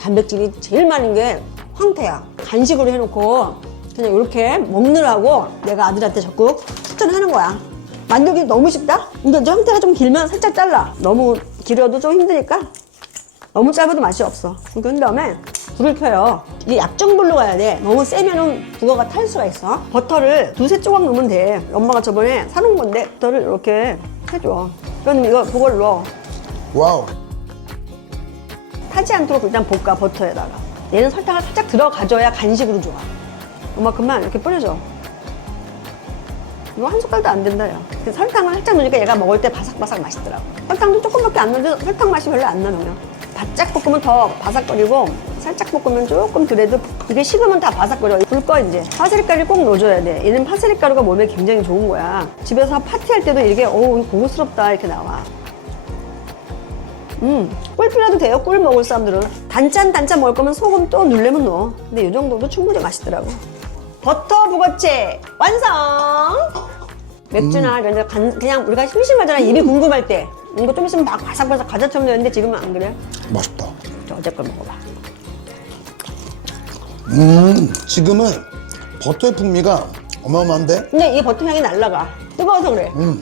단백질이 제일 많은 게 황태야. 간식으로 해놓고 그냥 이렇게 먹느라고 내가 아들한테 적극 추천하는 거야. 만들기 너무 쉽다? 근데 이제 황태가 좀 길면 살짝 잘라. 너무 길어도 좀 힘드니까 너무 짧아도 맛이 없어. 그런 다음에 불을 켜요. 이게 약정불로 가야 돼. 너무 세면은 북어가 탈 수가 있어. 버터를 두세 조각 넣으면 돼. 엄마가 저번에 사놓은 건데 버터를 이렇게 해줘. 그럼 이거 그걸 넣어. 와우. 타지 않도록 일단 볶아 버터에다가. 얘는 설탕을 살짝 들어가줘야 간식으로 좋아. 이만큼만 이렇게 뿌려줘. 이거 한 숟갈도 안 된다, 야. 근데 설탕을 살짝 넣으니까 얘가 먹을 때 바삭바삭 맛있더라고. 설탕도 조금밖에 안 넣어도 설탕 맛이 별로 안 나면. 바짝 볶으면 더 바삭거리고, 살짝 볶으면 조금 그래도 이게 식으면 다 바삭거려. 불 꺼, 이제. 파스리가루 꼭 넣어줘야 돼. 얘는 파스리가루가 몸에 굉장히 좋은 거야. 집에서 파티할 때도 이게, 오, 고급스럽다, 이렇게 나와. 음, 꿀 필요도 돼요. 꿀 먹을 사람들은. 단짠 단짠 먹을 거면 소금 또 눌려면 넣어. 근데 이 정도도 충분히 맛있더라고. 버터 부거채 완성! 맥주나 이런 데 간- 그냥 우리가 심심하잖아. 입이 궁금할 때. 이거 좀 있으면 막 바삭바삭 과자처럼 되는데 지금은 안 그래? 맛있다. 저 어제 걸 먹어봐. 음, 지금은 버터의 풍미가 어마어마한데? 근데 이 버터 향이 날라가. 뜨거워서 그래. 음,